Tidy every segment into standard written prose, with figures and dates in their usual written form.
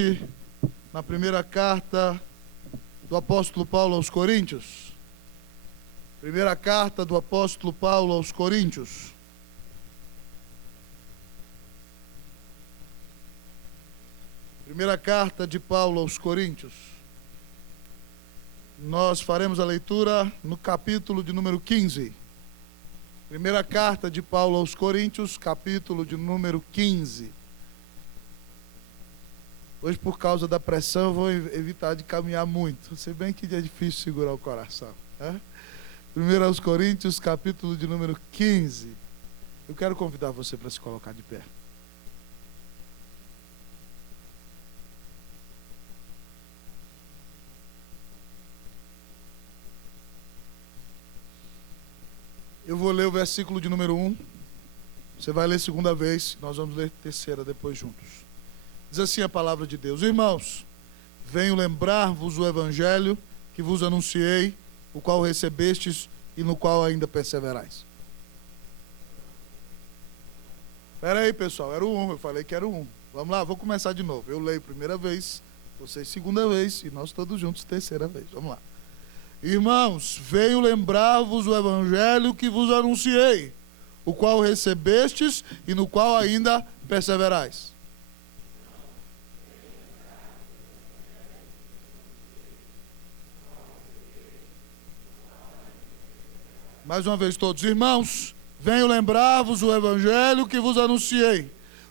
noite na primeira carta do apóstolo Paulo aos Coríntios. Primeira carta do apóstolo Paulo aos Coríntios. Primeira carta de Paulo aos Coríntios. Nós faremos a leitura no capítulo de número 15. Primeira carta de Paulo aos Coríntios, capítulo de número 15. Hoje, por causa da pressão, eu vou evitar de caminhar muito. Se bem que é difícil segurar o coração. Né? 1 aos Coríntios, capítulo de número 15. Eu quero convidar você para se colocar de pé. Eu vou ler o versículo de número 1. Você vai ler segunda vez, nós vamos ler terceira depois juntos. Diz assim a palavra de Deus: Irmãos, venho lembrar-vos o evangelho que vos anunciei, o qual recebestes e no qual ainda perseverais. Espera aí, pessoal, era o 1, eu falei que era o 1. Vamos lá, vou começar de novo. Eu leio primeira vez, vocês segunda vez e nós todos juntos terceira vez. Vamos lá. Irmãos, venho lembrar-vos o evangelho que vos anunciei, o qual recebestes e no qual ainda perseverais. Mais uma vez todos. Irmãos, venho lembrar-vos o evangelho que vos anunciei,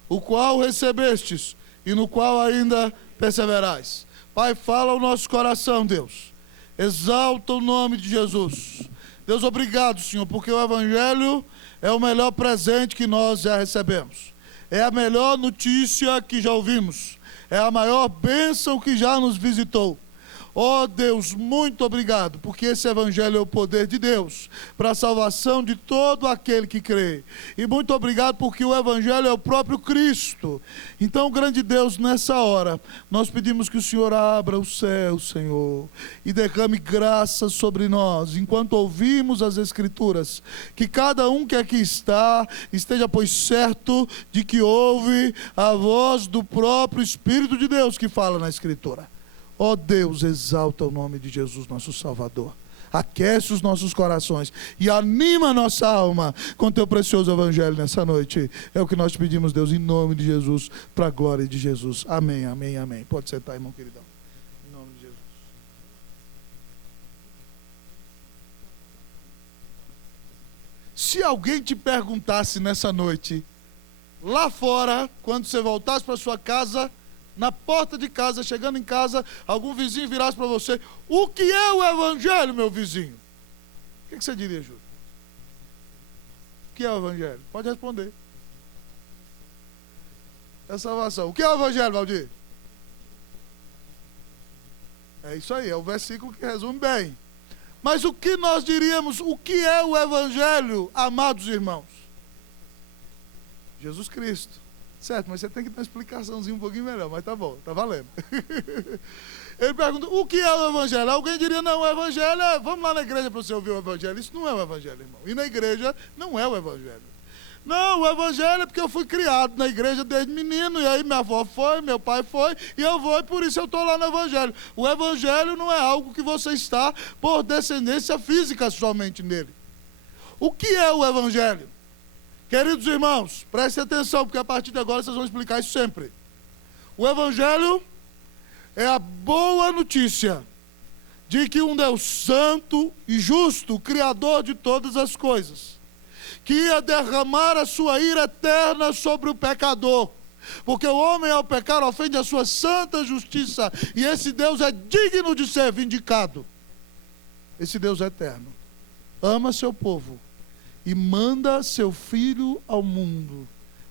o qual recebestes e no qual ainda perseverais. Pai, fala ao nosso coração, Deus. Exalta o nome de Jesus. Deus, obrigado, Senhor, porque o evangelho é o melhor presente que nós já recebemos. É a melhor notícia que já ouvimos. É a maior bênção que já nos visitou. Ó Deus, muito obrigado, porque esse evangelho é o poder de Deus para a salvação de todo aquele que crê. E muito obrigado porque o evangelho é o próprio Cristo. Então, grande Deus, nessa hora, nós pedimos que o Senhor abra o céu, Senhor, e derrame graça sobre nós, enquanto ouvimos as Escrituras. Que cada um que aqui está, esteja, pois, certo de que ouve a voz do próprio Espírito de Deus que fala na Escritura. Ó Deus, exalta o nome de Jesus, nosso Salvador. Aquece os nossos corações e anima a nossa alma com teu precioso evangelho nessa noite. É o que nós te pedimos, Deus, em nome de Jesus, para a glória de Jesus. Amém, amém, amém. Pode sentar, irmão queridão. Em nome de Jesus. Se alguém te perguntasse nessa noite, lá fora, quando você voltasse para sua casa, na porta de casa, chegando em casa, algum vizinho virasse para você: o que é o evangelho, meu vizinho? O que você diria, Júlio? O que é o evangelho? Pode responder. É salvação. O que é o evangelho, Valdir? É isso aí, é o versículo que resume bem. Mas o que nós diríamos, o que é o evangelho, amados irmãos? Jesus Cristo. Certo, mas você tem que dar uma explicaçãozinha um pouquinho melhor, mas tá bom, tá valendo. Ele pergunta: o que é o evangelho? Alguém diria: não, o evangelho é, vamos lá na igreja para você ouvir o evangelho. Isso não é o evangelho, irmão. E na igreja não é o evangelho. Não, o evangelho é porque eu fui criado na igreja desde menino, e aí minha avó foi, meu pai foi, e eu vou, e por isso eu estou lá no evangelho. O evangelho não é algo que você está por descendência física somente nele. O que é o evangelho? Queridos irmãos, prestem atenção, porque a partir de agora vocês vão explicar isso sempre. O evangelho é a boa notícia de que um Deus santo e justo, o Criador de todas as coisas, que ia derramar a sua ira eterna sobre o pecador, porque o homem ao pecar ofende a sua santa justiça, e esse Deus é digno de ser vindicado. Esse Deus é eterno, ama seu povo e manda seu Filho ao mundo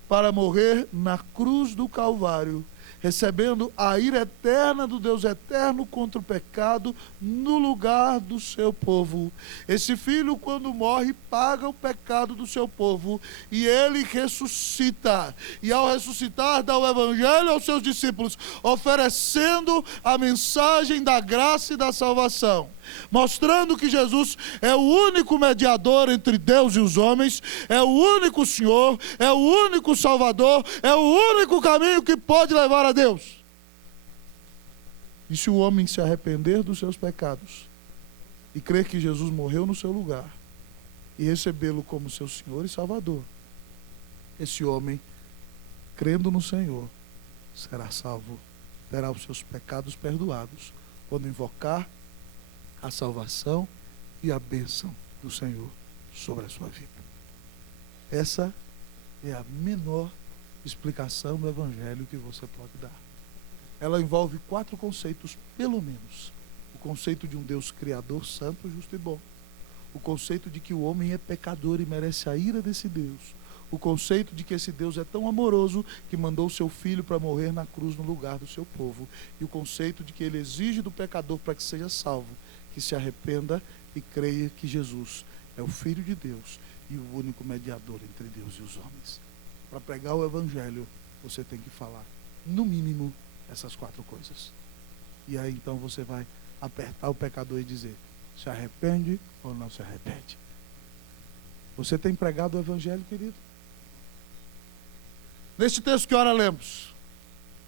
para morrer na cruz do Calvário, recebendo a ira eterna do Deus eterno contra o pecado no lugar do seu povo. Esse Filho, quando morre, paga o pecado do seu povo e ele ressuscita. E ao ressuscitar, dá o evangelho aos seus discípulos, oferecendo a mensagem da graça e da salvação, mostrando que Jesus é o único mediador entre Deus e os homens, é o único Senhor, é o único Salvador, é o único caminho que pode levar a Deus. E se o homem se arrepender dos seus pecados e crer que Jesus morreu no seu lugar e recebê-lo como seu Senhor e Salvador, esse homem, crendo no Senhor, será salvo, terá os seus pecados perdoados, quando invocar a salvação e a bênção do Senhor sobre a sua vida. Essa é a menor explicação do Evangelho que você pode dar. Ela envolve 4 conceitos, pelo menos. O conceito de um Deus criador, santo, justo e bom. O conceito de que o homem é pecador e merece a ira desse Deus. O conceito de que esse Deus é tão amoroso que mandou o seu filho para morrer na cruz no lugar do seu povo. E o conceito de que ele exige do pecador para que seja salvo, que se arrependa e creia que Jesus é o Filho de Deus e o único mediador entre Deus e os homens. Para pregar o Evangelho, você tem que falar, no mínimo, essas 4 coisas. E aí então você vai apertar o pecador e dizer, se arrepende ou não se arrepende? Você tem pregado o Evangelho, querido? Neste texto que ora lemos,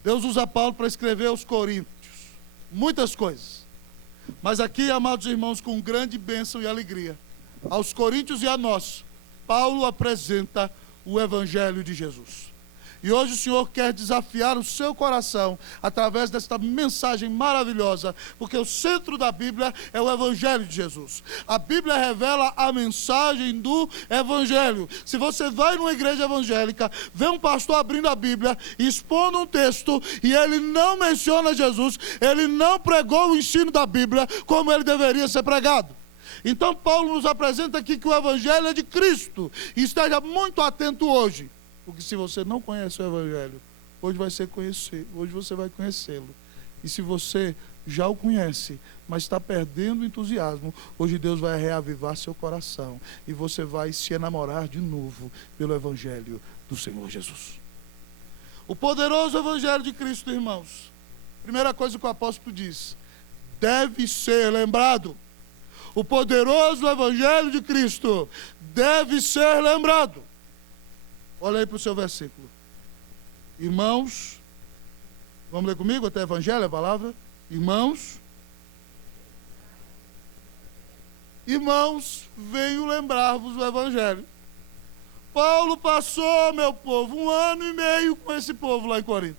Deus usa Paulo para escrever aos Coríntios muitas coisas. Mas aqui, amados irmãos, com grande bênção e alegria, aos Coríntios e a nós, Paulo apresenta o Evangelho de Jesus. E hoje o Senhor quer desafiar o seu coração através desta mensagem maravilhosa, porque o centro da Bíblia é o Evangelho de Jesus. A Bíblia revela a mensagem do Evangelho. Se você vai numa igreja evangélica, vê um pastor abrindo a Bíblia, expondo um texto, e ele não menciona Jesus, ele não pregou o ensino da Bíblia como ele deveria ser pregado. Então Paulo nos apresenta aqui que o Evangelho é de Cristo. E esteja muito atento hoje. Porque se você não conhece o Evangelho, hoje você vai conhecê-lo. E se você já o conhece, mas está perdendo o entusiasmo, hoje Deus vai reavivar seu coração. E você vai se enamorar de novo pelo Evangelho do Senhor Jesus. O poderoso Evangelho de Cristo, irmãos. Primeira coisa que o apóstolo diz, deve ser lembrado. O poderoso Evangelho de Cristo deve ser lembrado. Olha aí para o seu versículo. Irmãos, vamos ler comigo até Evangelho, a palavra? Irmãos, venho lembrar-vos do Evangelho. Paulo passou, meu povo, 1 ano e meio com esse povo lá em Corinto,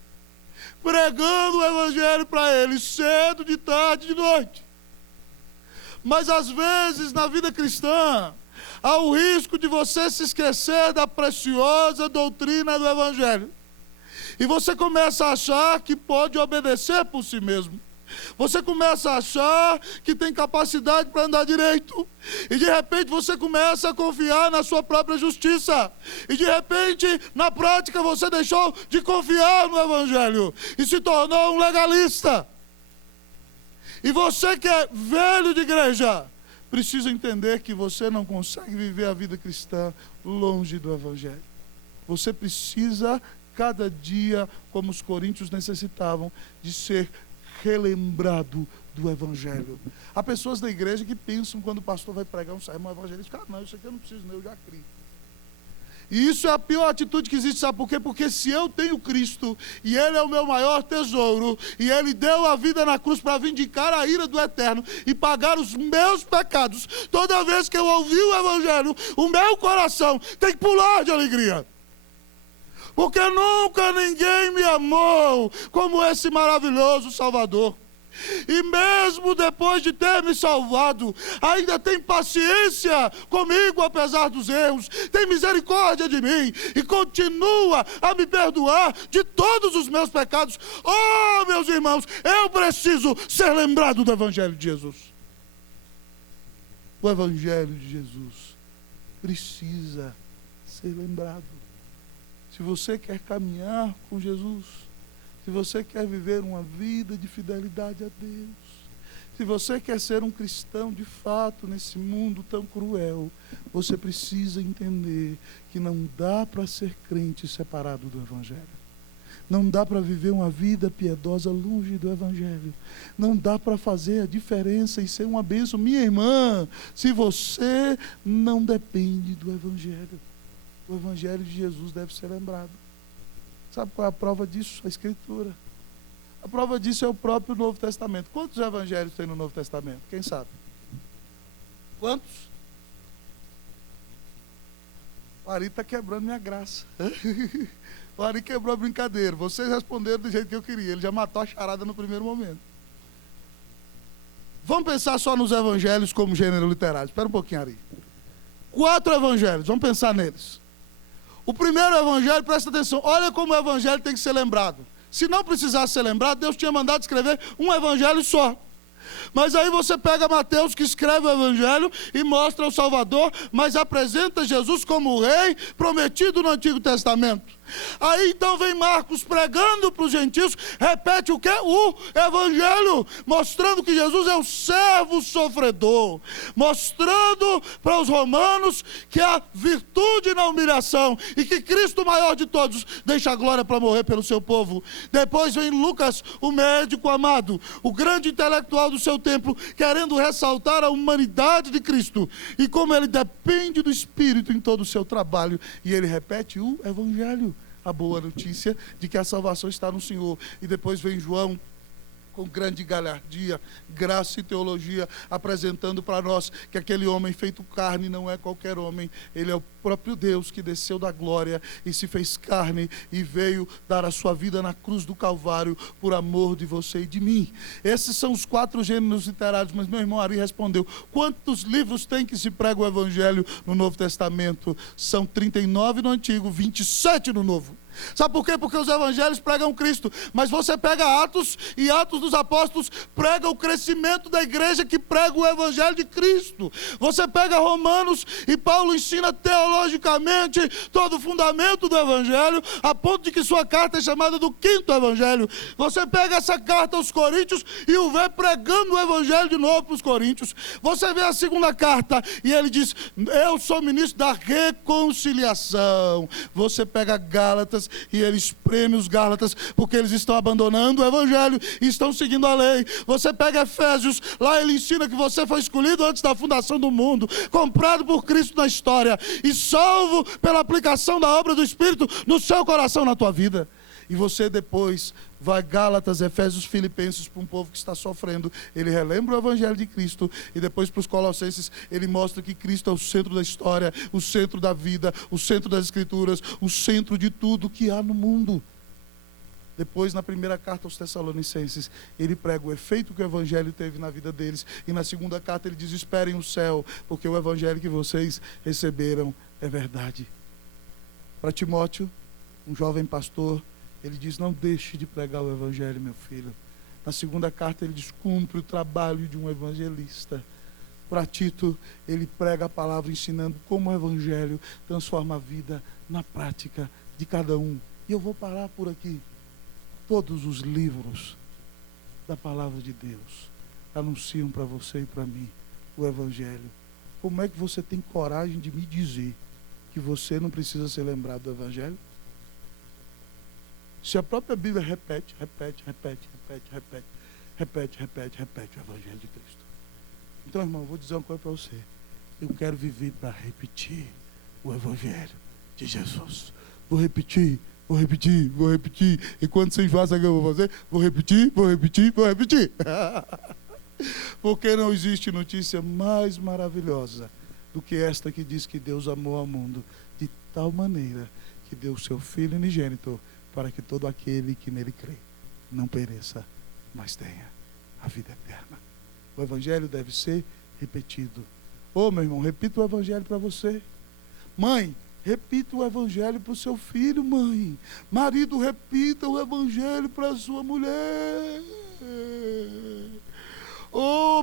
pregando o Evangelho para eles, cedo, de tarde, de noite. Mas às vezes na vida cristã, há o risco de você se esquecer da preciosa doutrina do Evangelho. E você começa a achar que pode obedecer por si mesmo. Você começa a achar que tem capacidade para andar direito. E de repente você começa a confiar na sua própria justiça. E de repente, na prática, você deixou de confiar no Evangelho e se tornou um legalista. E você que é velho de igreja, precisa entender que você não consegue viver a vida cristã longe do Evangelho. Você precisa, cada dia, como os coríntios necessitavam, de ser relembrado do Evangelho. Há pessoas da igreja que pensam, quando o pastor vai pregar um sermão evangelístico, não, isso aqui eu não preciso, não, eu já criei. E isso é a pior atitude que existe, sabe por quê? Porque se eu tenho Cristo, e Ele é o meu maior tesouro, e Ele deu a vida na cruz para vindicar a ira do Eterno e pagar os meus pecados, toda vez que eu ouvir o Evangelho, o meu coração tem que pular de alegria. Porque nunca ninguém me amou como esse maravilhoso Salvador. E mesmo depois de ter me salvado, ainda tem paciência comigo apesar dos erros, tem misericórdia de mim e continua a me perdoar de todos os meus pecados. Oh, meus irmãos, eu preciso ser lembrado do Evangelho de Jesus. O Evangelho de Jesus precisa ser lembrado. Se você quer caminhar com Jesus, se você quer viver uma vida de fidelidade a Deus, se você quer ser um cristão de fato nesse mundo tão cruel, você precisa entender que não dá para ser crente separado do Evangelho. Não dá para viver uma vida piedosa longe do Evangelho. Não dá para fazer a diferença e ser uma bênção, minha irmã, se você não depende do Evangelho. O Evangelho de Jesus deve ser lembrado. Sabe qual é a prova disso? A Escritura. A prova disso é o próprio Novo Testamento. Quantos evangelhos tem no Novo Testamento? Quem sabe? Quantos? O Ari está quebrando minha graça. O Ari quebrou a brincadeira. Vocês responderam do jeito que eu queria. Ele já matou a charada no primeiro momento. Vamos pensar só nos evangelhos como gênero literário. Espera um pouquinho, Ari. 4 evangelhos, vamos pensar neles. O primeiro evangelho, presta atenção, olha como o evangelho tem que ser lembrado. Se não precisasse ser lembrado, Deus tinha mandado escrever um evangelho só. Mas aí você pega Mateus, que escreve o evangelho e mostra o Salvador, mas apresenta Jesus como o rei prometido no Antigo Testamento. Aí então vem Marcos pregando para os gentios, repete o quê? O evangelho, mostrando que Jesus é o servo sofredor, mostrando para os romanos que há virtude na humilhação e que Cristo, o maior de todos, deixa a glória para morrer pelo seu povo. Depois vem Lucas, o médico amado, o grande intelectual do seu tempo, querendo ressaltar a humanidade de Cristo e como ele depende do Espírito em todo o seu trabalho, e ele repete o evangelho, a boa notícia de que a salvação está no Senhor. E depois vem João, com grande galhardia, graça e teologia, apresentando para nós que aquele homem feito carne não é qualquer homem, ele é o próprio Deus que desceu da glória e se fez carne e veio dar a sua vida na cruz do Calvário por amor de você e de mim. Esses são os 4 gêneros literários, mas meu irmão Ari respondeu: quantos livros tem que se prega o evangelho no Novo Testamento? São 39 no Antigo, 27 no Novo. Sabe por quê? Porque os evangelhos pregam Cristo, mas você pega Atos, e Atos dos Apóstolos prega o crescimento da igreja que prega o evangelho de Cristo. Você pega Romanos, e Paulo ensina teologicamente todo o fundamento do evangelho, a ponto de que sua carta é chamada do 5º evangelho. Você pega essa carta aos Coríntios e o vê pregando o evangelho de novo para os Coríntios. Você vê a 2ª carta e ele diz: eu sou ministro da reconciliação. Você pega Gálatas e ele espreme os Gálatas, porque eles estão abandonando o evangelho e estão seguindo a lei. Você pega Efésios, lá ele ensina que você foi escolhido antes da fundação do mundo, comprado por Cristo na história e salvo pela aplicação da obra do Espírito no seu coração, na tua vida. E você depois vai Gálatas, Efésios, Filipenses, para um povo que está sofrendo. Ele relembra o evangelho de Cristo. E depois para os Colossenses, ele mostra que Cristo é o centro da história, o centro da vida, o centro das Escrituras, o centro de tudo que há no mundo. Depois, na primeira carta aos Tessalonicenses, ele prega o efeito que o evangelho teve na vida deles. E na 2ª carta ele diz: esperem o céu, porque o evangelho que vocês receberam é verdade. Para Timóteo, um jovem pastor, ele diz: não deixe de pregar o evangelho, meu filho. Na 2ª carta ele diz: cumpre o trabalho de um evangelista. Para Tito, ele prega a palavra ensinando como o evangelho transforma a vida na prática de cada um. E eu vou parar por aqui. Todos os livros da palavra de Deus anunciam para você e para mim o evangelho. Como é que você tem coragem de me dizer que você não precisa ser lembrado do evangelho? Se a própria Bíblia repete o evangelho de Cristo. Então, irmão, vou dizer uma coisa para você. Eu quero viver para repetir o evangelho de Jesus. Vou repetir. E quando vocês façam o que eu vou fazer, vou repetir. Porque não existe notícia mais maravilhosa do que esta que diz que Deus amou ao mundo de tal maneira que deu o seu Filho unigênito, para que todo aquele que nele crê não pereça, mas tenha a vida eterna. O evangelho deve ser repetido. Meu irmão, repita o evangelho para você. Mãe, repita o evangelho para o seu filho, mãe. Marido, repita o evangelho para a sua mulher.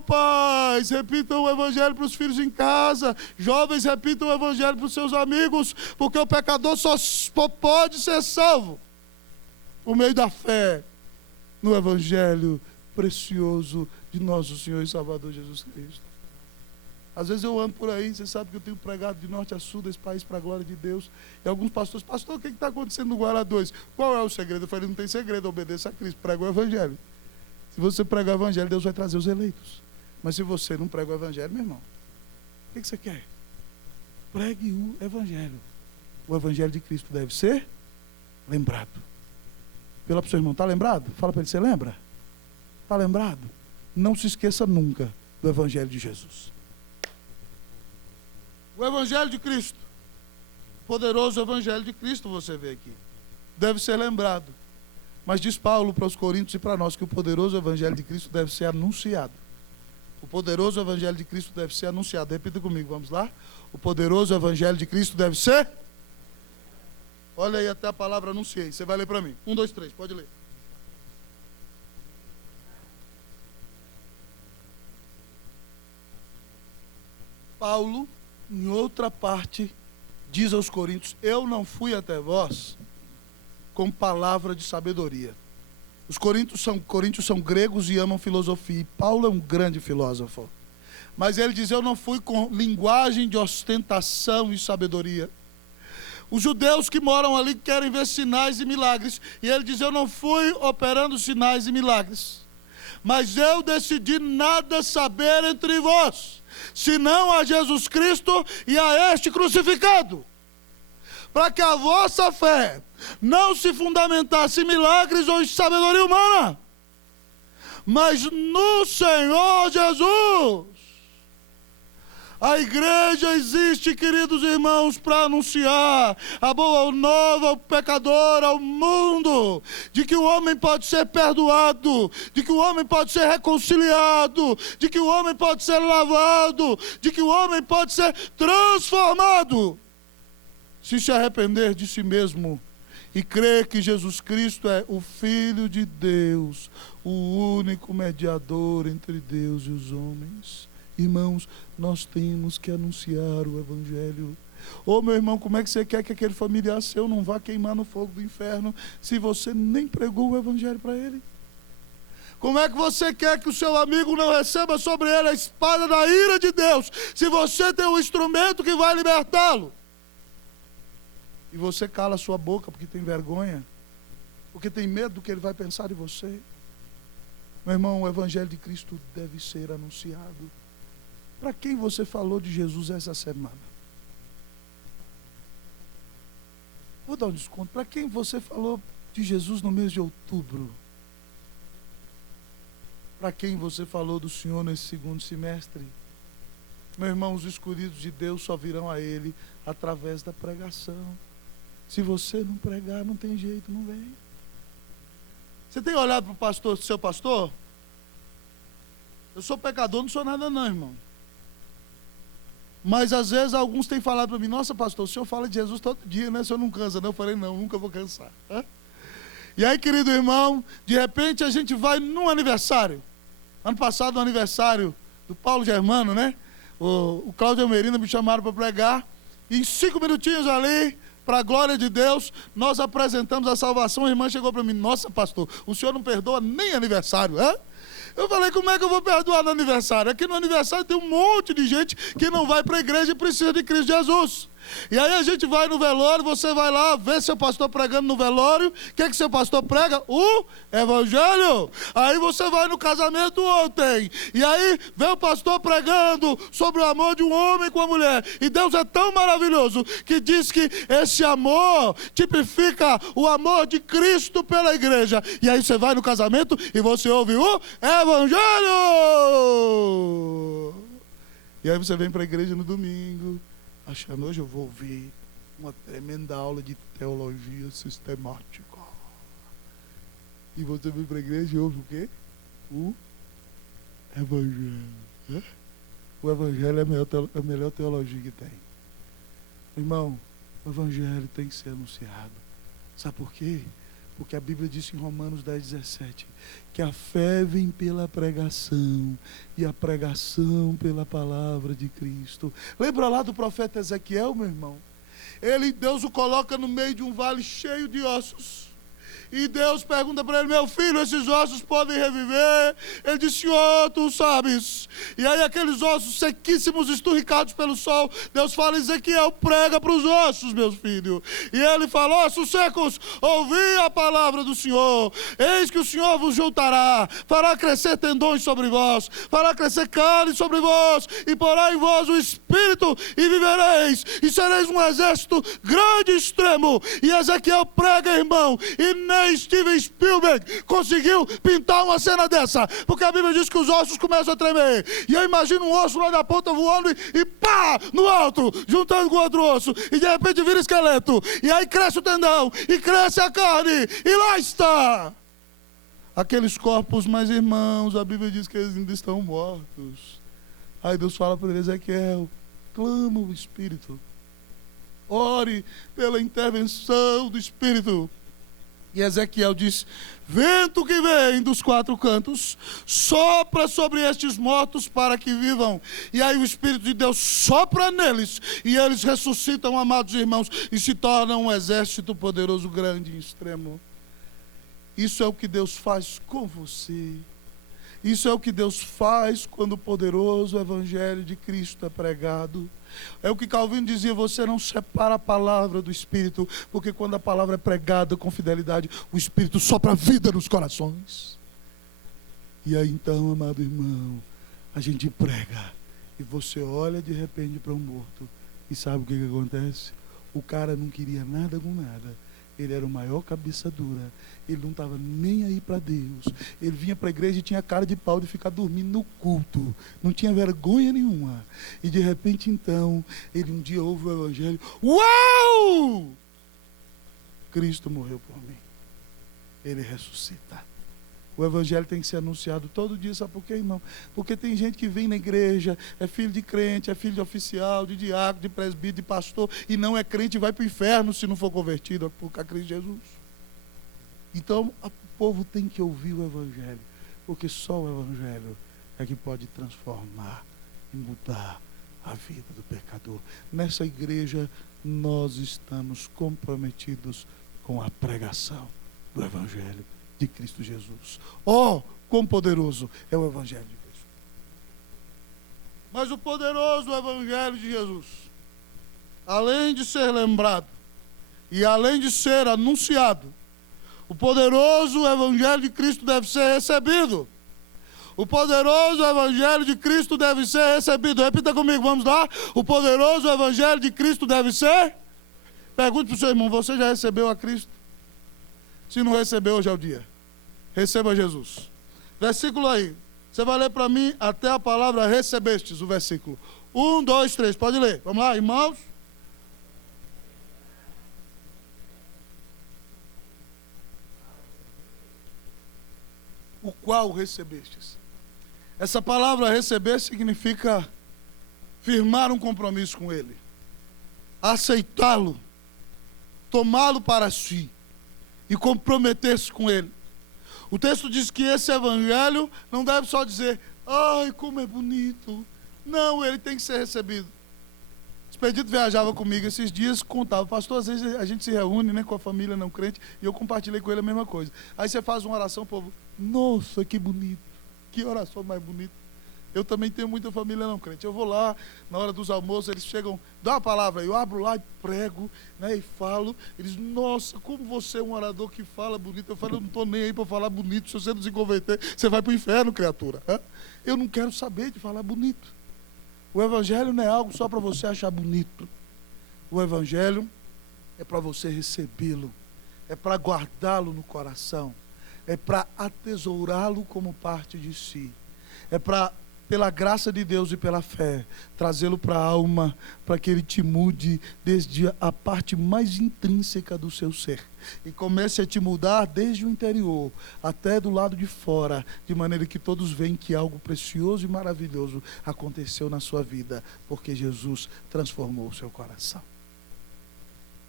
Pais, repitam o evangelho para os filhos em casa. Jovens, repitam o evangelho para os seus amigos, porque o pecador só pode ser salvo por meio da fé no evangelho precioso de nosso Senhor e Salvador Jesus Cristo. Às vezes eu ando por aí, você sabe que eu tenho pregado de norte a sul desse país para a glória de Deus, e alguns pastores: pastor, o que está acontecendo no Guará 2? Qual é o segredo? Eu falei: não tem segredo, obedeça a Cristo, prega o evangelho. Se você pregar o evangelho, Deus vai trazer os eleitos. Mas se você não prega o evangelho, meu irmão, o que você quer? Pregue o evangelho. O evangelho de Cristo deve ser lembrado. Vira para o seu irmão, está lembrado? Fala para ele, você lembra? Está lembrado? Não se esqueça nunca do Evangelho de Jesus. O Evangelho de Cristo, poderoso Evangelho de Cristo, você vê aqui, deve ser lembrado. Mas diz Paulo para os Coríntios e para nós que o poderoso Evangelho de Cristo deve ser anunciado. O poderoso Evangelho de Cristo deve ser anunciado. Repita comigo, vamos lá? O poderoso Evangelho de Cristo deve ser... Olha aí, até a palavra anunciei. Você vai ler para mim. 1, 2, 3, pode ler. Paulo, em outra parte, diz aos Coríntios, eu não fui até vós com palavra de sabedoria. Os coríntios são gregos e amam filosofia. E Paulo é um grande filósofo. Mas ele diz, eu não fui com linguagem de ostentação e sabedoria. Os judeus que moram ali querem ver sinais e milagres. E ele diz, eu não fui operando sinais e milagres. Mas eu decidi nada saber entre vós, senão a Jesus Cristo e a este crucificado. Para que a vossa fé não se fundamentasse em milagres ou em sabedoria humana, mas no Senhor Jesus. A igreja existe, queridos irmãos, para anunciar a boa nova ao pecador, ao mundo, de que o homem pode ser perdoado, de que o homem pode ser reconciliado, de que o homem pode ser lavado, de que o homem pode ser transformado, se arrepender de si mesmo e crer que Jesus Cristo é o Filho de Deus, o único mediador entre Deus e os homens. Irmãos, nós temos que anunciar o Evangelho. Ô meu irmão, como é que você quer que aquele familiar seu não vá queimar no fogo do inferno se você nem pregou o Evangelho para ele? Como é que você quer que o seu amigo não receba sobre ele a espada da ira de Deus se você tem um instrumento que vai libertá-lo? E você cala a sua boca porque tem vergonha, porque tem medo do que ele vai pensar de você. Meu irmão, o Evangelho de Cristo deve ser anunciado. Para quem você falou de Jesus essa semana? Vou dar um desconto. Para quem você falou de Jesus no mês de outubro? Para quem você falou do Senhor nesse segundo semestre? Meu irmão, os escolhidos de Deus só virão a Ele através da pregação. Se você não pregar, não tem jeito, não vem. Você tem olhado para o pastor, seu pastor? Eu sou pecador, não sou nada não, irmão. Mas às vezes alguns têm falado para mim, nossa pastor, o senhor fala de Jesus todo dia, né? O senhor não cansa, não? Eu falei, não, nunca vou cansar. E aí, querido irmão, de repente a gente vai num aniversário. Ano passado, no aniversário do Paulo Germano, né? O Cláudio Almerina me chamaram para pregar. E em 5 minutinhos ali, para a glória de Deus, nós apresentamos a salvação. A irmã chegou para mim, nossa pastor, o senhor não perdoa nem aniversário, é? Eu falei, como é que eu vou perdoar no aniversário? Aqui no aniversário tem um monte de gente que não vai para a igreja e precisa de Cristo Jesus. E aí a gente vai no velório, você vai lá, vê seu pastor pregando no velório. O que seu pastor prega? O Evangelho. Aí você vai no casamento ontem, e aí vê o pastor pregando sobre o amor de um homem com a mulher. E Deus é tão maravilhoso que diz que esse amor tipifica o amor de Cristo pela igreja. E aí você vai no casamento e você ouve o Evangelho. E aí você vem para a igreja no domingo, achando, hoje eu vou ouvir uma tremenda aula de teologia sistemática. E você vem para a igreja e ouve o quê? O Evangelho. O Evangelho é a melhor teologia que tem. Irmão, o Evangelho tem que ser anunciado. Sabe por quê? Porque a Bíblia diz em Romanos 10:17 que a fé vem pela pregação e a pregação pela palavra de Cristo. Lembra lá do profeta Ezequiel, meu irmão? Deus o coloca no meio de um vale cheio de ossos. E Deus pergunta para ele, meu filho, esses ossos podem reviver? Ele disse, Senhor, tu sabes. E aí aqueles ossos sequíssimos, esturricados pelo sol, Deus fala, Ezequiel, prega para os ossos, meus filhos. E ele fala, ossos secos, ouvi a palavra do Senhor. Eis que o Senhor vos juntará, fará crescer tendões sobre vós, fará crescer carne sobre vós, e porá em vós o Espírito, e vivereis, e sereis um exército grande e extremo. E Ezequiel prega, irmão, e nem Steven Spielberg conseguiu pintar uma cena dessa, porque a Bíblia diz que os ossos começam a tremer, e eu imagino um osso lá da ponta voando e pá, no alto, juntando com outro osso, e de repente vira esqueleto, e aí cresce o tendão, e cresce a carne, e lá está aqueles corpos, mas irmãos, a Bíblia diz que eles ainda estão mortos. Aí Deus fala para Ezequiel: clama o Espírito, ore pela intervenção do Espírito. E Ezequiel diz: vento que vem dos quatro cantos, sopra sobre estes mortos para que vivam. E aí o Espírito de Deus sopra neles, e eles ressuscitam, amados irmãos, e se tornam um exército poderoso, grande e extremo. Isso é o que Deus faz com você. Isso é o que Deus faz quando o poderoso Evangelho de Cristo é pregado. É o que Calvino dizia: você não separa a palavra do Espírito, porque quando a palavra é pregada com fidelidade, o Espírito sopra vida nos corações. E aí então, amado irmão, a gente prega, e você olha de repente para um morto, e sabe o que acontece? O cara não queria nada com nada. Ele era o maior cabeça dura. Ele não estava nem aí para Deus. Ele vinha para a igreja e tinha cara de pau de ficar dormindo no culto. Não tinha vergonha nenhuma. E de repente então, ele um dia ouve o Evangelho. Uau! Cristo morreu por mim. Ele ressuscita. O Evangelho tem que ser anunciado todo dia. Sabe por quê, irmão? Porque tem gente que vem na igreja, é filho de crente, é filho de oficial, de diácono, de presbítero, de pastor, e não é crente e vai para o inferno se não for convertido por Cristo Jesus. Então, o povo tem que ouvir o Evangelho, porque só o Evangelho é que pode transformar e mudar a vida do pecador. Nessa igreja, nós estamos comprometidos com a pregação do Evangelho de Cristo Jesus. Oh, quão poderoso é o Evangelho de Cristo. Mas o poderoso Evangelho de Jesus, além de ser lembrado e além de ser anunciado, o poderoso Evangelho de Cristo deve ser recebido. O poderoso Evangelho de Cristo deve ser recebido. Repita comigo, vamos lá. O poderoso Evangelho de Cristo deve ser. Pergunte para o seu irmão: você já recebeu a Cristo? Se não recebeu, hoje é o dia. Receba Jesus. Versículo aí. Você vai ler para mim até a palavra recebestes, o versículo. 1, 2, 3. Pode ler. Vamos lá, irmãos. O qual recebestes. Essa palavra receber significa firmar um compromisso com Ele. Aceitá-lo. Tomá-lo para si. E comprometer-se com Ele. O texto diz que esse Evangelho não deve só dizer: ai, como é bonito. Não, ele tem que ser recebido. O Expedito viajava comigo esses dias, contava: pastor, às vezes a gente se reúne, né, com a família não crente, e eu compartilhei com ele a mesma coisa. Aí você faz uma oração, o povo: nossa, que bonito. Que oração mais bonita. Eu também tenho muita família não crente. Eu vou lá, na hora dos almoços, eles chegam, dá uma palavra, eu abro lá e prego, né, e falo. Eles: nossa, como você é um orador que fala bonito. Eu falo: eu não estou nem aí para falar bonito. Se você não se converter, você vai para o inferno, criatura. Eu não quero saber de falar bonito. O Evangelho não é algo só para você achar bonito. O Evangelho é para você recebê-lo, é para guardá-lo no coração, é para atesourá-lo como parte de si, é para, pela graça de Deus e pela fé, trazê-lo para a alma, para que ele te mude desde a parte mais intrínseca do seu ser, e comece a te mudar desde o interior até do lado de fora, de maneira que todos veem que algo precioso e maravilhoso aconteceu na sua vida, porque Jesus transformou o seu coração.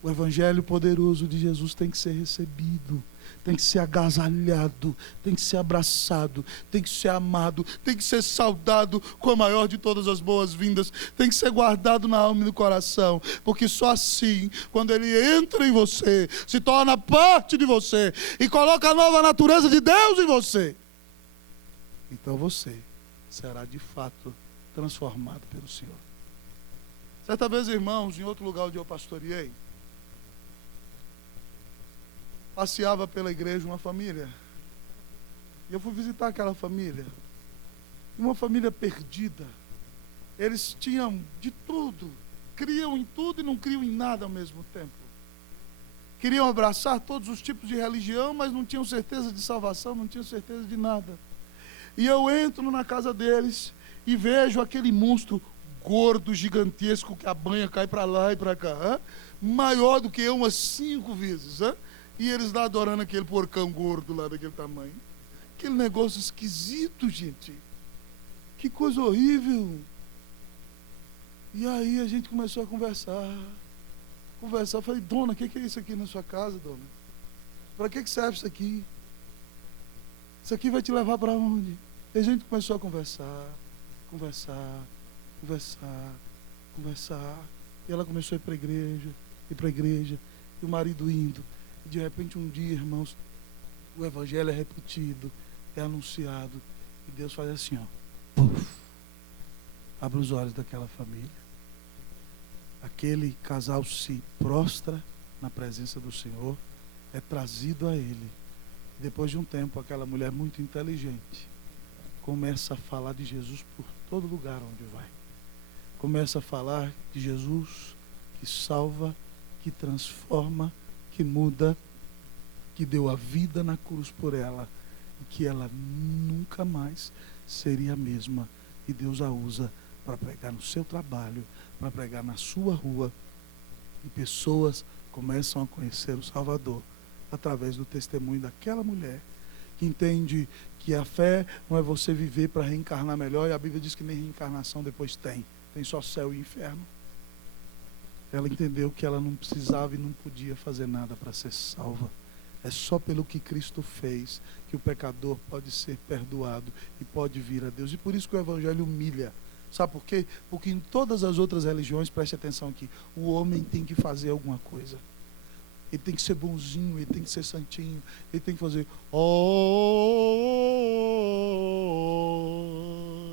O Evangelho poderoso de Jesus tem que ser recebido, tem que ser agasalhado, tem que ser abraçado, tem que ser amado, tem que ser saudado com a maior de todas as boas-vindas, tem que ser guardado na alma e no coração, porque só assim, quando ele entra em você, se torna parte de você e coloca a nova natureza de Deus em você, então você será de fato transformado pelo Senhor. Certa vez, irmãos, em outro lugar onde eu pastoreei, passeava pela igreja uma família. E eu fui visitar aquela família. Uma família perdida. Eles tinham de tudo. Criam em tudo e não criam em nada ao mesmo tempo. queriam abraçar todos os tipos de religião, mas não tinham certeza de salvação, não tinham certeza de nada. E eu entro na casa deles e vejo aquele monstro gordo, gigantesco, que a banha cai para lá e para cá, maior do que eu umas 5 vezes, e eles lá adorando aquele porcão gordo lá daquele tamanho. Aquele negócio esquisito, gente. Que coisa horrível. E aí a gente começou a conversar. Eu falei, dona, o que é isso aqui na sua casa, dona? Para que serve isso aqui? Isso aqui vai te levar para onde? E a gente começou a conversar. E ela começou a ir para a igreja, e o marido indo. E de repente um dia, irmãos, o evangelho é repetido, é anunciado, e Deus faz assim, puf, abre os olhos daquela família. Aquele casal se prostra na presença do Senhor, é trazido a Ele. Depois de um tempo, aquela mulher muito inteligente começa a falar de Jesus por todo lugar onde vai. Começa a falar de Jesus que salva, que transforma, que muda, que deu a vida na cruz por ela e que ela nunca mais seria a mesma. E Deus a usa para pregar no seu trabalho, para pregar na sua rua, e pessoas começam a conhecer o Salvador através do testemunho daquela mulher que entende que a fé não é você viver para reencarnar melhor, e a Bíblia diz que nem reencarnação depois tem só céu e inferno. Ela entendeu que ela não precisava e não podia fazer nada para ser salva. É só pelo que Cristo fez que o pecador pode ser perdoado e pode vir a Deus. E por isso que o evangelho humilha. Sabe por quê? Porque em todas as outras religiões, preste atenção aqui, o homem tem que fazer alguma coisa. Ele tem que ser bonzinho, ele tem que ser santinho, ele tem que fazer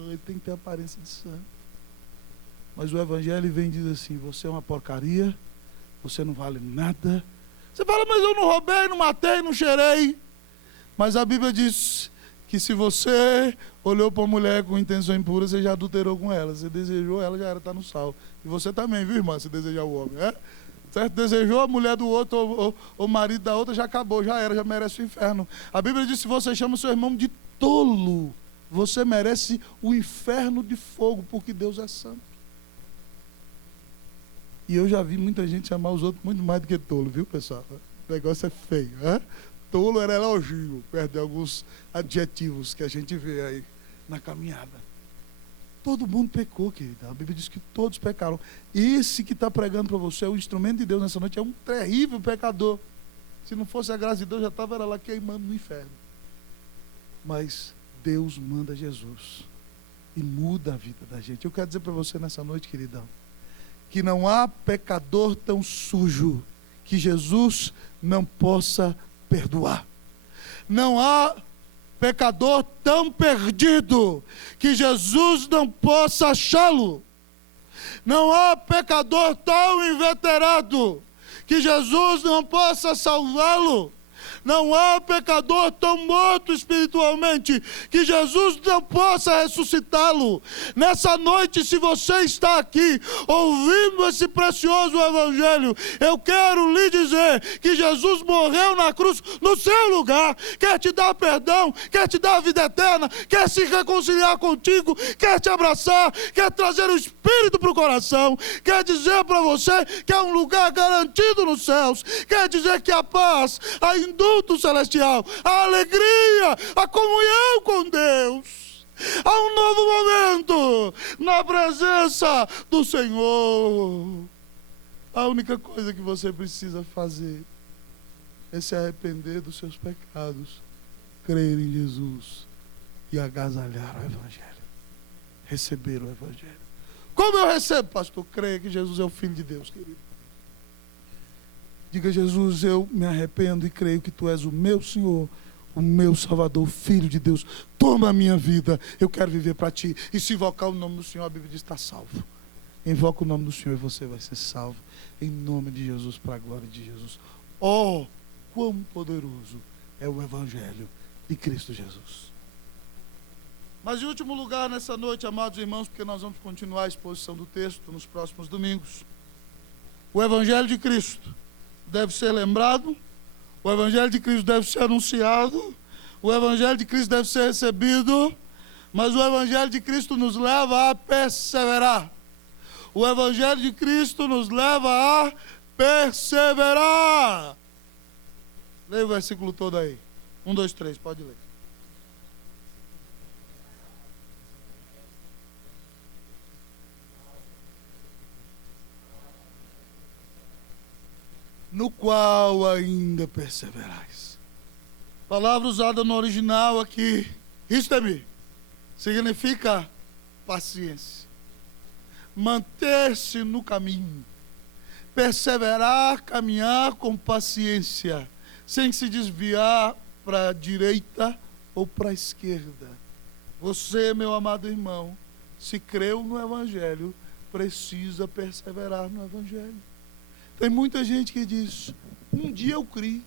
ele tem que ter aparência de santo. Mas o evangelho vem e diz assim, você é uma porcaria, você não vale nada. Você fala, mas eu não roubei, não matei, não cheirei. Mas a Bíblia diz que se você olhou para a mulher com intenção impura, você já adulterou com ela. Você desejou ela, já era, está no sal. E você também, viu, irmã, se desejar o homem, certo? Desejou a mulher do outro, ou o marido da outra, já acabou, já era, já merece o inferno. A Bíblia diz, se você chama o seu irmão de tolo, você merece o inferno de fogo, porque Deus é santo. E eu já vi muita gente chamar os outros muito mais do que tolo, viu, pessoal? O negócio é feio, Tolo era elogio, perto de alguns adjetivos que a gente vê aí na caminhada. Todo mundo pecou, querida. A Bíblia diz que todos pecaram. Esse que está pregando para você, o instrumento de Deus nessa noite, é um terrível pecador. Se não fosse a graça de Deus, já estava lá queimando no inferno. Mas Deus manda Jesus e muda a vida da gente. Eu quero dizer para você nessa noite, queridão, que não há pecador tão sujo que Jesus não possa perdoar. Não há pecador tão perdido que Jesus não possa achá-lo. Não há pecador tão inveterado que Jesus não possa salvá-lo. Não há pecador tão morto espiritualmente que Jesus não possa ressuscitá-lo. Nessa noite, se você está aqui ouvindo esse precioso evangelho, eu quero lhe dizer que Jesus morreu na cruz no seu lugar, quer te dar perdão, quer te dar a vida eterna, quer se reconciliar contigo, quer te abraçar, quer trazer o Espírito para o coração, quer dizer para você que há um lugar garantido nos céus, quer dizer que a paz, a indulto celestial, a alegria, a comunhão com Deus, há um novo momento na presença do Senhor. A única coisa que você precisa fazer é se arrepender dos seus pecados, crer em Jesus e agasalhar o evangelho, receber o evangelho. Como eu recebo, pastor? Creia que Jesus é o Filho de Deus, querido. Diga, Jesus, eu me arrependo e creio que Tu és o meu Senhor, o meu Salvador, o Filho de Deus. Toma a minha vida, eu quero viver para Ti. E se invocar o nome do Senhor, a Bíblia diz, está salvo. Invoca o nome do Senhor e você vai ser salvo. Em nome de Jesus, para a glória de Jesus. Oh, quão poderoso é o Evangelho de Cristo Jesus. Mas em último lugar, nessa noite, amados irmãos, porque nós vamos continuar a exposição do texto nos próximos domingos. O Evangelho de Cristo deve ser lembrado, o Evangelho de Cristo deve ser anunciado, o Evangelho de Cristo deve ser recebido, mas o Evangelho de Cristo nos leva a perseverar. O Evangelho de Cristo nos leva a perseverar. Leia o versículo todo aí. 1, 2, 3, pode ler. No qual ainda perseverais. Palavra usada no original aqui, histemi, significa paciência. Manter-se no caminho. Perseverar, caminhar com paciência, sem se desviar para a direita ou para a esquerda. Você, meu amado irmão, se creu no Evangelho, precisa perseverar no Evangelho. Tem muita gente que diz, um dia eu criei.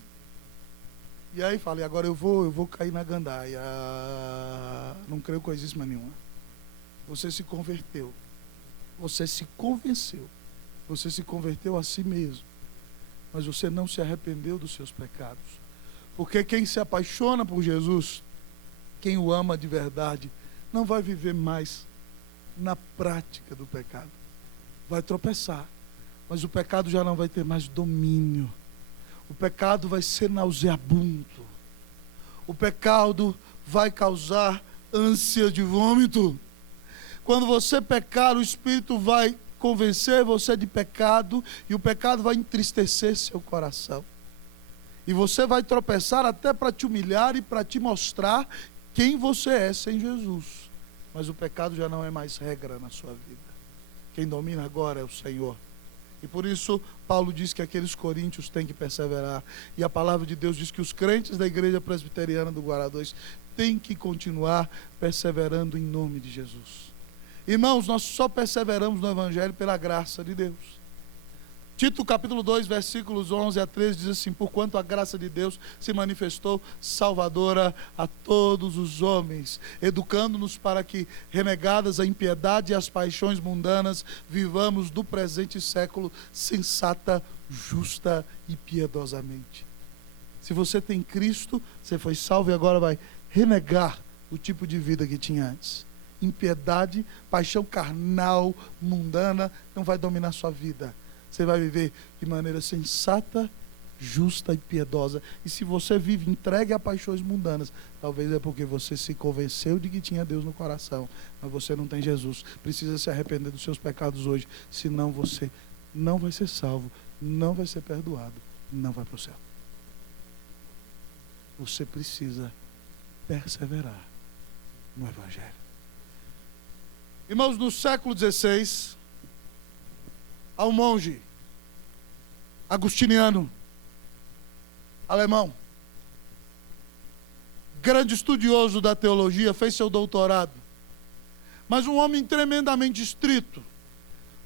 E aí fala, e agora eu vou cair na gandaia. Não creio coisíssima nenhuma. Você se converteu. Você se convenceu. Você se converteu a si mesmo. Mas você não se arrependeu dos seus pecados. Porque quem se apaixona por Jesus, quem o ama de verdade, não vai viver mais na prática do pecado. Vai tropeçar. Mas o pecado já não vai ter mais domínio. O pecado vai ser nauseabundo. O pecado vai causar ânsia de vômito. Quando você pecar, o Espírito vai convencer você de pecado e o pecado vai entristecer seu coração. E você vai tropeçar até para te humilhar e para te mostrar quem você é sem Jesus. Mas o pecado já não é mais regra na sua vida. Quem domina agora é o Senhor. E por isso, Paulo diz que aqueles coríntios têm que perseverar. E a palavra de Deus diz que os crentes da igreja presbiteriana do Guará 2 têm que continuar perseverando em nome de Jesus. Irmãos, nós só perseveramos no Evangelho pela graça de Deus. Tito capítulo 2, versículos 11 a 13 diz assim, porquanto a graça de Deus se manifestou salvadora a todos os homens, educando-nos para que, renegadas a impiedade e as paixões mundanas, vivamos do presente século sensata, justa e piedosamente. Se você tem Cristo, você foi salvo e agora vai renegar o tipo de vida que tinha antes. Impiedade, paixão carnal, mundana, não vai dominar sua vida. Você vai viver de maneira sensata, justa e piedosa. E se você vive entregue a paixões mundanas, talvez é porque você se convenceu de que tinha Deus no coração, mas você não tem Jesus. Precisa se arrepender dos seus pecados hoje, senão você não vai ser salvo, não vai ser perdoado, não vai para o céu. Você precisa perseverar no Evangelho. Irmãos, no século XVI, há um monge agustiniano, alemão, grande estudioso da teologia, fez seu doutorado, mas um homem tremendamente estrito,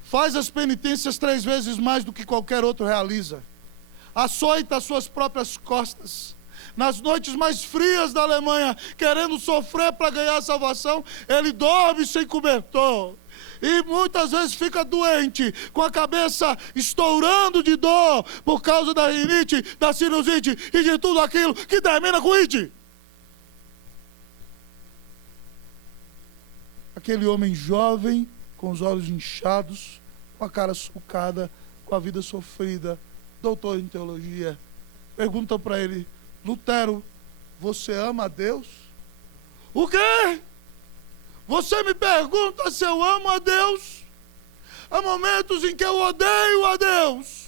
faz as penitências 3 vezes mais do que qualquer outro realiza, açoita as suas próprias costas, nas noites mais frias da Alemanha, querendo sofrer para ganhar a salvação, ele dorme sem cobertor. E muitas vezes fica doente, com a cabeça estourando de dor, por causa da rinite, da sinusite e de tudo aquilo que termina com it. Aquele homem jovem, com os olhos inchados, com a cara sulcada, com a vida sofrida, doutor em teologia, pergunta para ele, Lutero, você ama a Deus? O quê? Você me pergunta se eu amo a Deus? Há momentos em que eu odeio a Deus.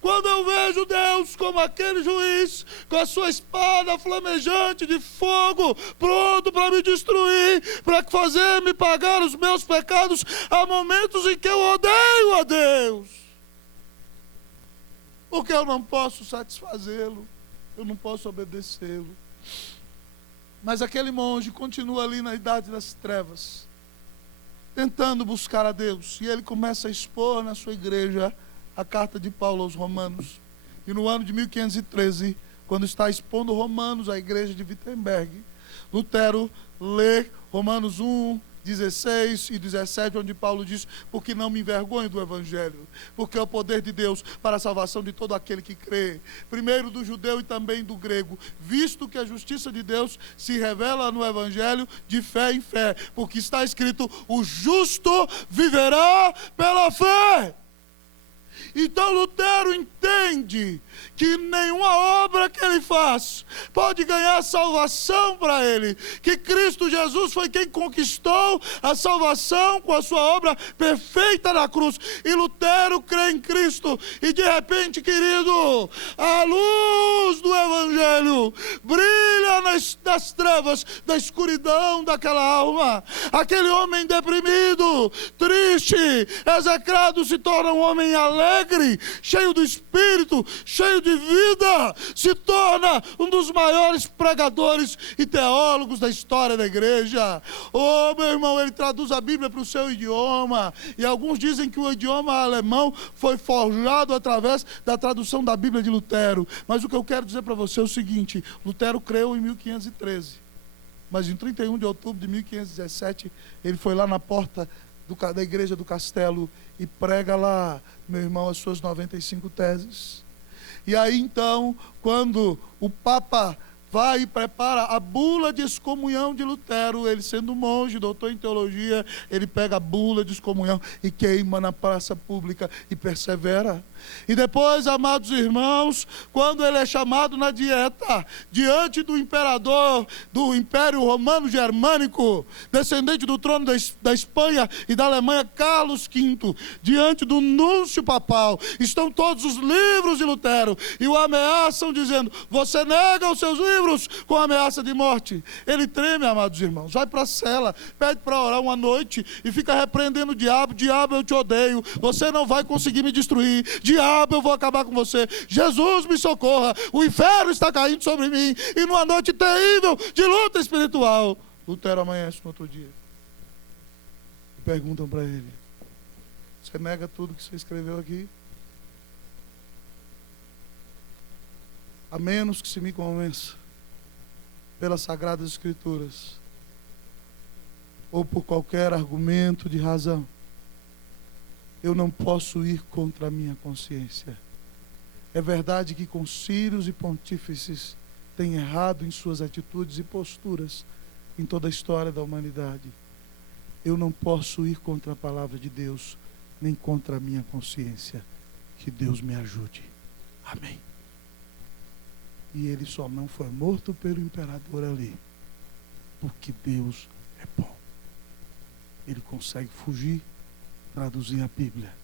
Quando eu vejo Deus como aquele juiz, com a sua espada flamejante de fogo, pronto para me destruir, para fazer-me pagar os meus pecados, há momentos em que eu odeio a Deus. Porque eu não posso satisfazê-lo, eu não posso obedecê-lo. Mas aquele monge continua ali na idade das trevas, tentando buscar a Deus. E ele começa a expor na sua igreja a carta de Paulo aos Romanos. E no ano de 1513, quando está expondo Romanos à igreja de Wittenberg, Lutero lê Romanos 1, 16 e 17, onde Paulo diz: porque não me envergonho do Evangelho, porque é o poder de Deus para a salvação de todo aquele que crê, primeiro do judeu e também do grego, visto que a justiça de Deus se revela no Evangelho de fé em fé, porque está escrito: o justo viverá pela fé. Então Lutero entende que nenhuma obra que ele faz pode ganhar salvação para ele, que Cristo Jesus foi quem conquistou a salvação com a sua obra perfeita na cruz, e Lutero crê em Cristo, e de repente, querido, a luz do Evangelho brilha nas trevas da escuridão daquela alma. Aquele homem deprimido, triste, execrado, se torna um homem alegre, cheio do Espírito, cheio de vida, se torna um dos maiores pregadores e teólogos da história da igreja. Oh, meu irmão, ele traduz a Bíblia para o seu idioma, e alguns dizem que o idioma alemão foi forjado através da tradução da Bíblia de Lutero. Mas o que eu quero dizer para você é o seguinte: Lutero creu em 1513, mas em 31 de outubro de 1517, ele foi lá na porta da igreja do castelo e prega lá, meu irmão, as suas 95 teses. E aí então, quando o Papa vai e prepara a bula de excomunhão de Lutero, ele sendo monge, doutor em teologia, ele pega a bula de excomunhão e queima na praça pública e persevera. E depois, amados irmãos, quando ele é chamado na dieta, diante do imperador do Império Romano Germânico, descendente do trono da Espanha e da Alemanha, Carlos V, diante do núncio papal, estão todos os livros de Lutero, e o ameaçam dizendo: você nega os seus livros, com ameaça de morte. Ele treme, amados irmãos, vai para a cela, pede para orar uma noite e fica repreendendo o diabo: diabo, eu te odeio, você não vai conseguir me destruir, diabo, eu vou acabar com você, Jesus me socorra, o inferno está caindo sobre mim, e numa noite terrível de luta espiritual, Lutero amanhece no outro dia. E perguntam para ele: você nega tudo que você escreveu aqui? A menos que se me convença pelas Sagradas Escrituras ou por qualquer argumento de razão, eu não posso ir contra a minha consciência. É verdade que concílios e pontífices têm errado em suas atitudes e posturas em toda a história da humanidade. Eu não posso ir contra a palavra de Deus, nem contra a minha consciência. Que Deus me ajude. Amém. E ele só não foi morto pelo imperador ali, porque Deus é bom. Ele consegue fugir, traduzir a Bíblia,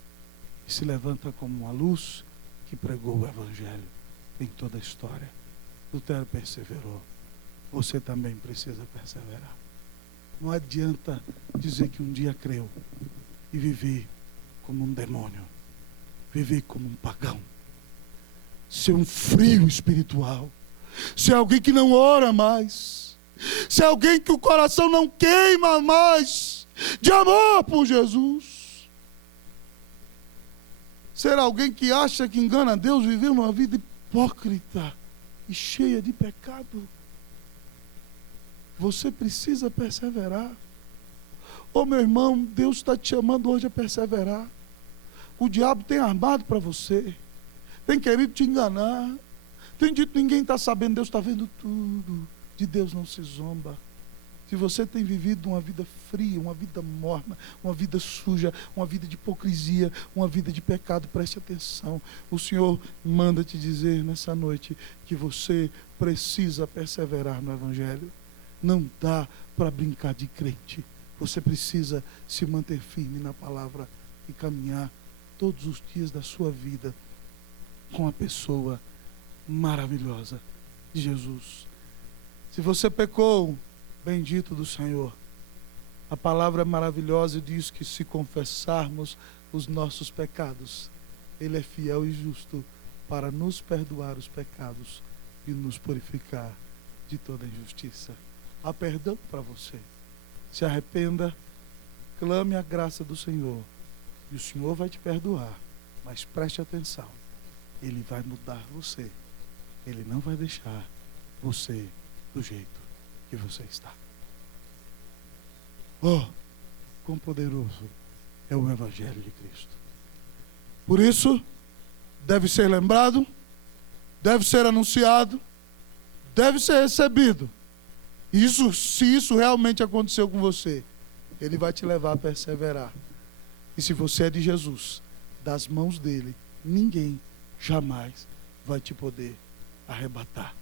e se levanta como uma luz que pregou o Evangelho em toda a história. Lutero perseverou. Você também precisa perseverar. Não adianta dizer que um dia creu e viver como um demônio, viver como um pagão, ser um frio espiritual, ser alguém que não ora mais, ser alguém que o coração não queima mais de amor por Jesus, ser alguém que acha que engana Deus, viver uma vida hipócrita e cheia de pecado. Você precisa perseverar. Ô meu irmão, Deus está te chamando hoje a perseverar. O diabo tem armado para você, tem querido te enganar, tem dito que ninguém está sabendo, Deus está vendo tudo. De Deus não se zomba. Se você tem vivido uma vida fria, uma vida morna, uma vida suja, uma vida de hipocrisia, uma vida de pecado, preste atenção. O Senhor manda te dizer nessa noite que você precisa perseverar no Evangelho. Não dá para brincar de crente. Você precisa se manter firme na palavra e caminhar todos os dias da sua vida com a pessoa maravilhosa de Jesus. Se você pecou, bendito do Senhor. A palavra maravilhosa diz que se confessarmos os nossos pecados, Ele é fiel e justo para nos perdoar os pecados e nos purificar de toda injustiça. Há perdão para você. Se arrependa, clame a graça do Senhor e o Senhor vai te perdoar. Mas preste atenção, Ele vai mudar você. Ele não vai deixar você do jeito que você está. Oh, quão poderoso é o Evangelho de Cristo. Por isso, deve ser lembrado, deve ser anunciado, deve ser recebido. Isso, se isso realmente aconteceu com você, Ele vai te levar a perseverar. E se você é de Jesus, das mãos dele, ninguém jamais vai te poder arrebatar.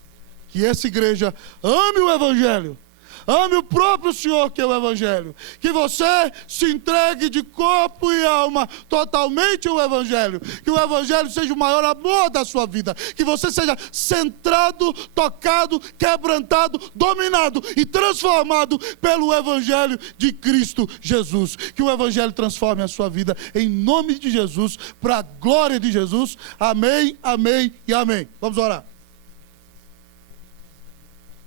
Que essa igreja ame o Evangelho, ame o próprio Senhor que é o Evangelho. Que você se entregue de corpo e alma totalmente ao Evangelho. Que o Evangelho seja o maior amor da sua vida. Que você seja centrado, tocado, quebrantado, dominado e transformado pelo Evangelho de Cristo Jesus. Que o Evangelho transforme a sua vida em nome de Jesus, para a glória de Jesus. Amém, amém e amém. Vamos orar.